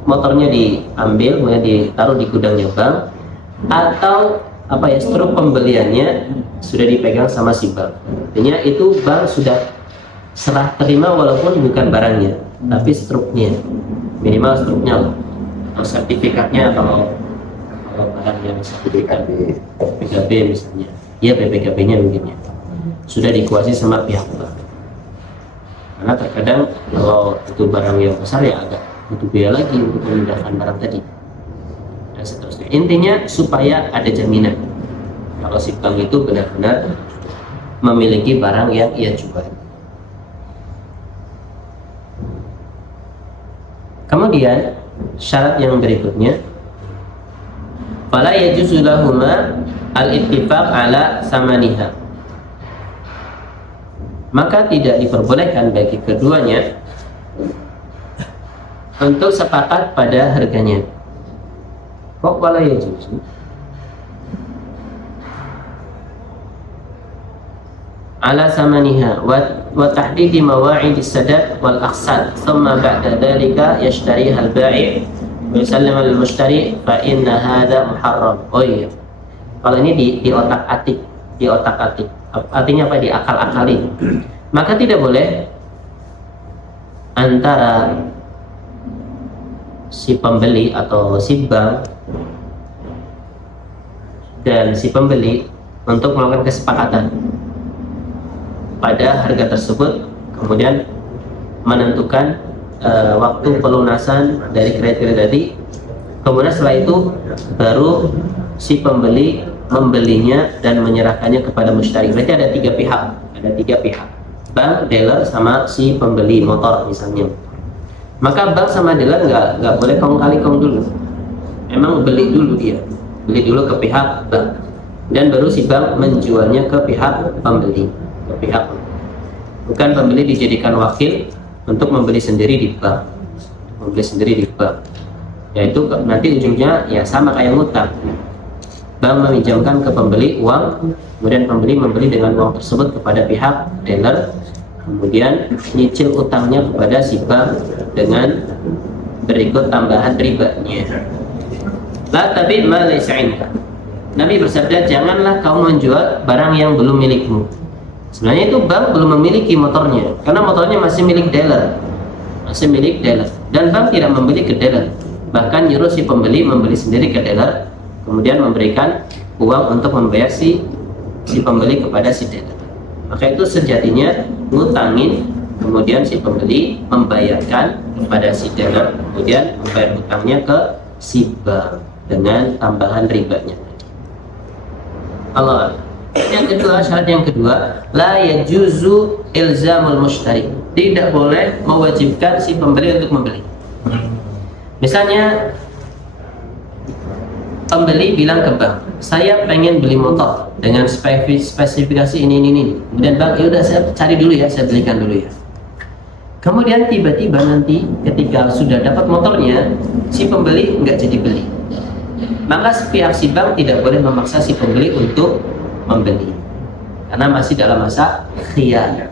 motornya diambil, kemudian ditaruh di gudangnya bank, atau struk pembeliannya sudah dipegang sama si bank. Artinya itu bank sudah serah terima walaupun bukan barangnya, tapi struknya, minimal struknya atau sertifikatnya, kalau barang yang sertifikat PKB misalnya, ya BPKB-nya mungkin ya, sudah dikuasai sama pihak bank. Karena terkadang kalau itu barang yang besar ya agak butuh biaya lagi untuk memindahkan barang tadi dan seterusnya. Intinya supaya ada jaminan kalau si bank itu benar-benar memiliki barang yang ia jual. Kemudian syarat yang berikutnya, fala yajuzu lahuma al-ittifaq ala samaniha. Maka tidak diperbolehkan bagi keduanya untuk sepakat pada harganya. Kok wala yajuzu? Ala samaniha wa tahdidi mawa'id as-sadaq wal aqsad, thumma ba'da dhalika yashtariha al-bai' wa yusallimu al-mushtari fa inna hadha muharram. Oh iya. Kalau ini di otak-atik, artinya apa? Diakal-akali. Maka tidak boleh antara si pembeli atau si bank dan si pembeli untuk melakukan kesepakatan pada harga tersebut, kemudian menentukan waktu pelunasan dari kredit tadi. Kemudian setelah itu baru si pembeli membelinya dan menyerahkannya kepada mushtari. Berarti ada tiga pihak, bank, dealer, sama si pembeli motor misalnya. Maka bank sama dealer nggak boleh kong kali kong dulu. Emang beli dulu ke pihak bank, dan baru si bank menjualnya ke pihak pembeli, bukan pembeli dijadikan wakil untuk membeli sendiri di bank, yaitu nanti ujungnya ya sama kayak ngutang. Bank meminjamkan ke pembeli uang, kemudian pembeli membeli dengan uang tersebut kepada pihak dealer, kemudian nyicil utangnya kepada si bank dengan berikut tambahan ribanya. La tabi' ma laysa 'indaka. Nabi bersabda, janganlah kau menjual barang yang belum milikmu. Sebenarnya itu bank belum memiliki motornya, karena motornya masih milik dealer, dan bank tidak membeli ke dealer, bahkan nyuruh si pembeli membeli sendiri ke dealer, kemudian memberikan uang untuk membayar si pembeli kepada si dealer. Maka itu sejatinya ngutangin, kemudian si pembeli membayarkan kepada si dealer, kemudian membayar hutangnya ke si bank dengan tambahan ribanya. Allah. Yang kedua, syarat yang kedua, la yajuzu ilzamul mushtari. Tidak boleh mewajibkan si pembeli untuk membeli. Misalnya pembeli bilang ke bank, saya pengen beli motor dengan spesifikasi ini. Kemudian bank, ya udah saya cari dulu ya, saya belikan dulu ya. Kemudian tiba-tiba nanti ketika sudah dapat motornya, si pembeli nggak jadi beli. Maka pihak si bank tidak boleh memaksa si pembeli untuk membeli, karena masih dalam masa khiyar.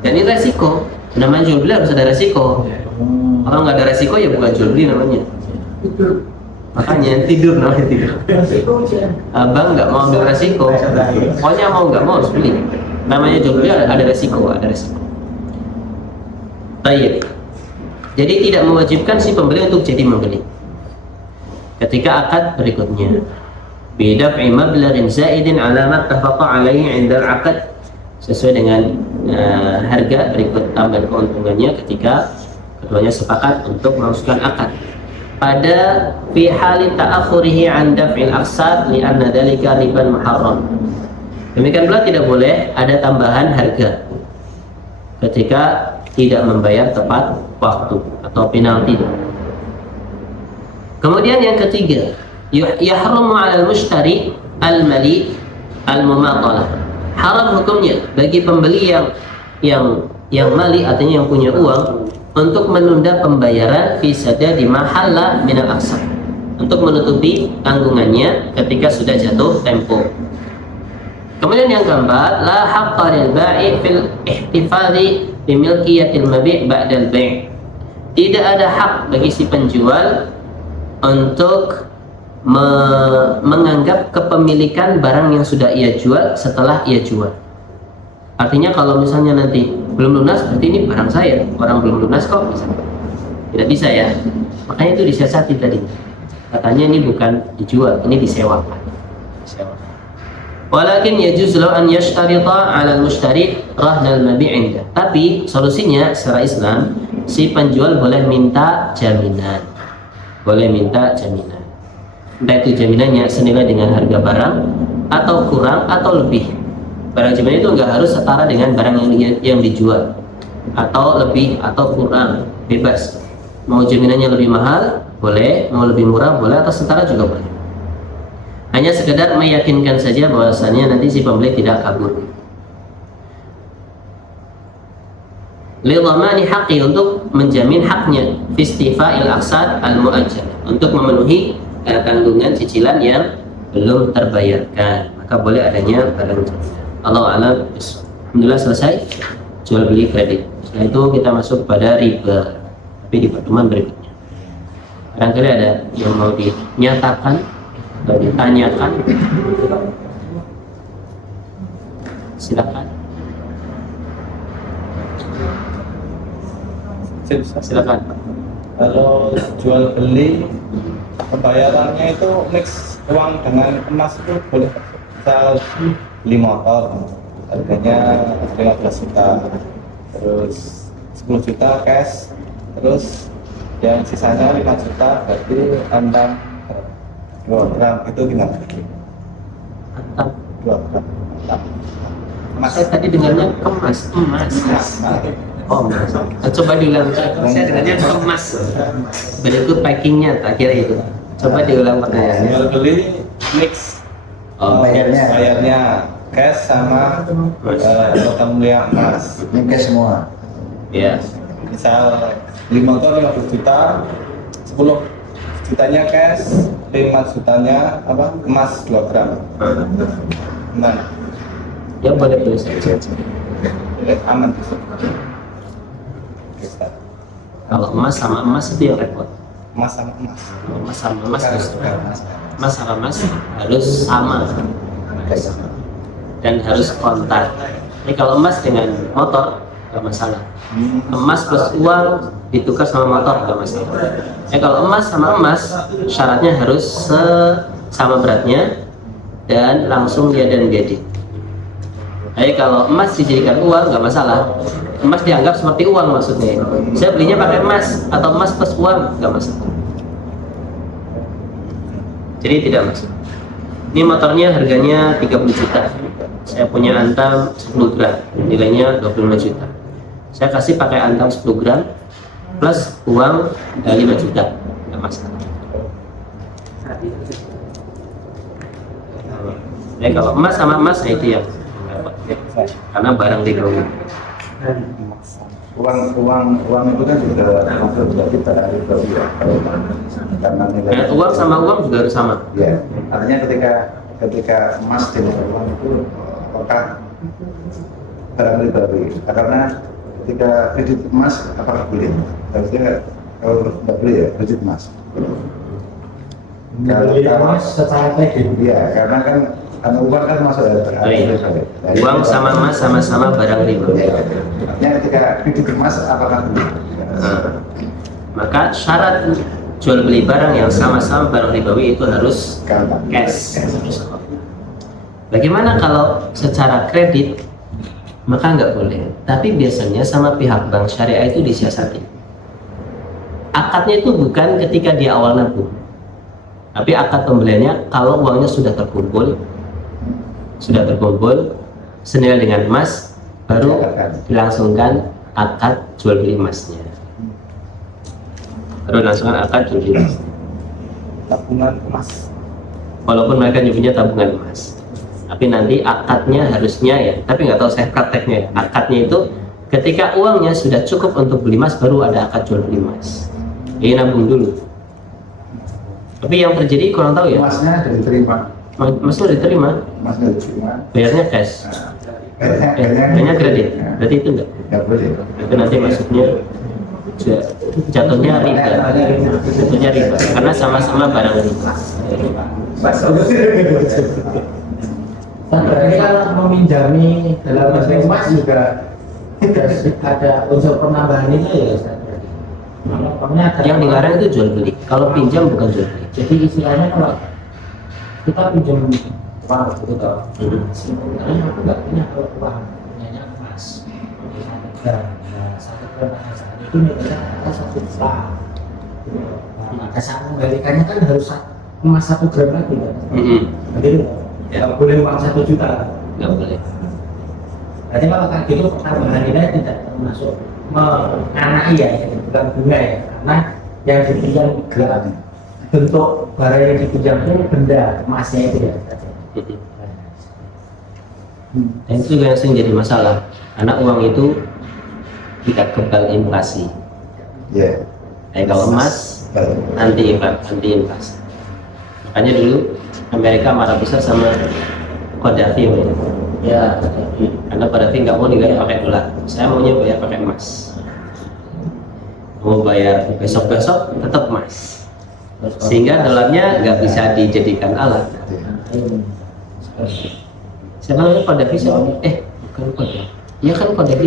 Dan ini resiko. Namanya jual beli harus ada resiko. Kalau nggak ada resiko ya bukan jual beli namanya. Makanya tidur namanya tidur. Abang nggak mau ambil resiko, pokoknya mau nggak mau harus beli. Namanya jual beli ada resiko. Baik. Jadi tidak mewajibkan si pembeli untuk jadi membeli. Ketika akad berikutnya, bidaf'i mablaghin zaidin ala ma ittafaqa alaihi 'inda al-'aqd, sesuai dengan harga berikut tambah keuntungannya ketika keduanya sepakat untuk melangsungkan akad. Pada fi halin ta'akhurihi 'an daf'il aqsad li'anna dzalika riban muharram. Demikian pula tidak boleh ada tambahan harga ketika tidak membayar tepat waktu atau penalti. Kemudian yang ketiga, yahrumu 'alal mushtari al-mali al-mumatalah. Haram hukumnya bagi pembeli yang mali, artinya yang punya uang, untuk menunda pembayaran fi sadadi mahalla min al-aqsad, untuk menutupi tanggungannya ketika sudah jatuh tempo. Kemudian yang keempat, la haqqa lil ba'i fil ihtifadhi bi milkiyatil mabi' ba'dal bai'. Tidak ada hak bagi si penjual untuk menganggap kepemilikan barang yang sudah ia jual setelah ia jual. Artinya kalau misalnya nanti belum lunas, berarti ini barang saya, orang belum lunas kok, misalnya. Tidak bisa ya. Makanya itu disiasati tadi. Katanya ini bukan dijual, ini disewakan. Walakin yajuz lahu an yashtarita 'ala al-mushtari rahna al-mabi' 'inda. Tapi solusinya secara Islam, si penjual boleh minta jaminan. Entah itu jaminannya senilai dengan harga barang atau kurang atau lebih. Barang jaminan itu enggak harus setara dengan barang yang dijual, atau lebih atau kurang, bebas. Mau jaminannya lebih mahal boleh, mau lebih murah boleh, atau setara juga boleh. Hanya sekedar meyakinkan saja bahwasannya nanti si pembeli tidak kabur. Lidhamani haqqi, untuk menjamin haknya, fistifa'il aqsad al-mu'ajjal, untuk memenuhi tanggungan cicilan yang belum terbayarkan, maka boleh adanya barang jaminan. Allahu a'lam. Alhamdulillah selesai jual beli kredit. Setelah itu kita masuk pada riba, tapi di pertemuan berikutnya. Barangkali ada yang mau dinyatakan atau ditanyakan, silakan. Silakan. Kalau jual beli pembayarannya itu mix uang dengan emas, itu boleh misal beli motor harganya 15 juta, terus 10 juta cash, terus yang sisanya 5 juta, berarti 2 gram, itu gimana? 2 gram emas. Saya tadi dengarnya emas. Oh, emas. Coba diulang. Saya dengarnya emas. Berikut packingnya, tak kira itu. Coba diulang pertanyaannya. Jual beli mix. Bayarnya cash sama nota mulia emas. Ini cash semua. Ya. Misal beli motor 50 juta, 10 jutanya cash, 5 jutanya emas 2 gram. Gimana? Ya boleh saja. Aman. Kalau emas sama emas itu yang repot. Emas sama emas. Emas sama emas harus emas sama emas harus sama. Dan harus kontak. Ini kalau emas dengan motor nggak masalah. Emas plus uang ditukar sama motor nggak masalah. Kalau emas sama emas syaratnya harus sama beratnya dan langsung dia dan jadi. Jadi kalau emas dijadikan uang nggak masalah. Emas dianggap seperti uang maksudnya. Saya belinya pakai emas atau emas plus uang nggak masalah. Jadi tidak masalah. Ini motornya harganya 30 juta. Saya punya Antam 10 gram, nilainya 25 juta. Saya kasih pakai Antam 10 gram plus uang 5 juta, nggak masalah. Ya kalau emas sama emas, nah itu yang karena barang ribawi. Uang itu kan juga masuk berarti pada ribawi ya. Karena nilai Uang sama uang juga harus sama. ya, artinya ketika emas dengan uang itu apakah barang ribawi? Karena ketika kredit emas apakah boleh? Harusnya kalau nggak boleh ya kredit emas. Kalau secara kredit. Iya, karena kan uang kan masuk ya. Iya. Uang sama emas sama-sama barang ribawi. Ya, artinya ketika kredit emas apakah boleh? Maka syarat jual beli barang yang sama-sama barang ribawi itu harus cash. Bagaimana kalau secara kredit? Maka nggak boleh. Tapi biasanya sama pihak bank syariah itu disiasati. Akadnya itu bukan ketika di awal nabung, tapi akad pembeliannya kalau uangnya sudah terkumpul senilai dengan emas, baru dilangsungkan akad jual beli emasnya. Tabungan emas. Walaupun mereka nyebutnya tabungan emas, tapi nanti akadnya harusnya ya, tapi nggak tahu saya prakteknya ya. Akadnya itu ketika uangnya sudah cukup untuk beli emas, baru ada akad jual beli emas. Jadi nabung dulu. Tapi yang terjadi kurang tahu ya. Emasnya diterima. Emasnya diterima, Emasnya diterima. bayarnya cash. Kayaknya kredit. Berarti itu enggak. Nggak boleh. Itu nanti masuknya jatuhnya riba. Jatuhnya riba karena sama-sama barang riba. Dan berarti kalau meminjami dalam bentuk emas juga ada unsur penambahan itu ya Ustaz? Yang dilarang itu jual beli. Kalau pinjam bukan jual beli. Jadi istilahnya kalau kita pinjam uang gitu toh, sebenarnya aku nggak punya uang, punyanya emas. Satu gram saat itu nilainya kata 1 juta. Pada saat mengembalikannya kan harus emas 1 gram lagi kan? Jadi nggak boleh uang 1 juta. Nggak boleh. Berarti kalau kayak gitu pertambahan nilai tidak termasuk menganai ya, bukan bunga ya, karena yang dipinjam gerak bentuk barang yang dipinjam itu benda emasnya itu ya. Dan itu juga yang sering jadi masalah, karena uang itu tidak kebal inflasi. Ya. Kalau emas anti inflasi. Makanya dulu Amerika marah besar sama Qaddafi ya, karena Qaddafi nggak mau dibayar pakai dolar, saya maunya bayar pakai emas. Mau bayar besok tetap emas, sehingga dolarnya nggak bisa dijadikan alat. Siapa namanya Qaddafi? Bukan Qaddafi. Ya kan Qaddafi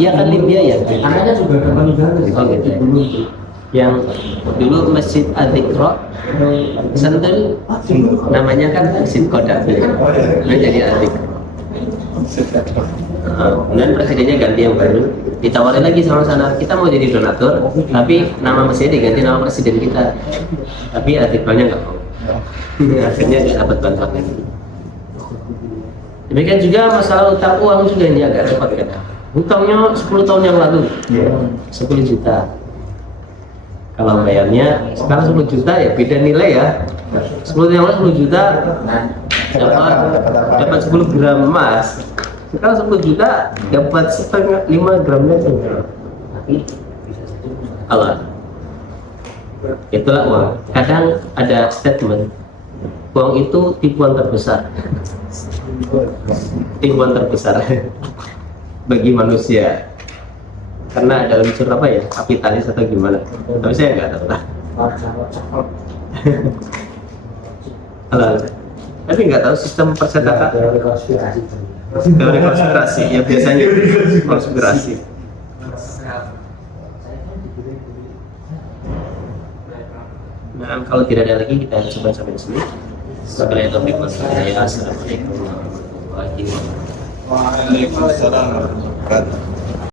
ya kan Libya ya. Anaknya juga ada meninggal. Oh gitu. Yang dulu Masjid Al-Iqra Sentul namanya kan Masjid Qaddafi, jadi Al-Iqra. Kemudian presidennya ganti yang baru, ditawarin lagi sama sana, kita mau jadi donatur, tapi nama masjidnya diganti nama presiden kita, tapi Al-Iqranya nggak mau. Akhirnya nggak dapat bantuan lagi. Demikian juga masalah utang uang juga ini agak repot kan. Hutangnya 10 tahun yang lalu 10 juta. Kalau bayarnya sekarang 10 juta ya beda nilai ya. 10 yang lalu 10 juta dapat 10 gram emas. Sekarang 10 juta dapat setengah 5 gramnya saja. Allah. Itulah uang. Kadang ada statement, uang itu tipuan terbesar. Tipuan terbesar bagi manusia. Karena ada unsur apa ya, kapitalis atau gimana? Tapi saya nggak tahu lah. Tapi nggak tahu sistem percetakan. Teori konspirasi ya biasanya konspirasi. Nah, kalau tidak ada lagi kita coba sampai di sini. Sebagai topik masalah ya. Assalamualaikum warahmatullahi wabarakatuh. warahmatullahi wabarakatuh. Waalaikumsalam warahmatullahi wabarakatuh.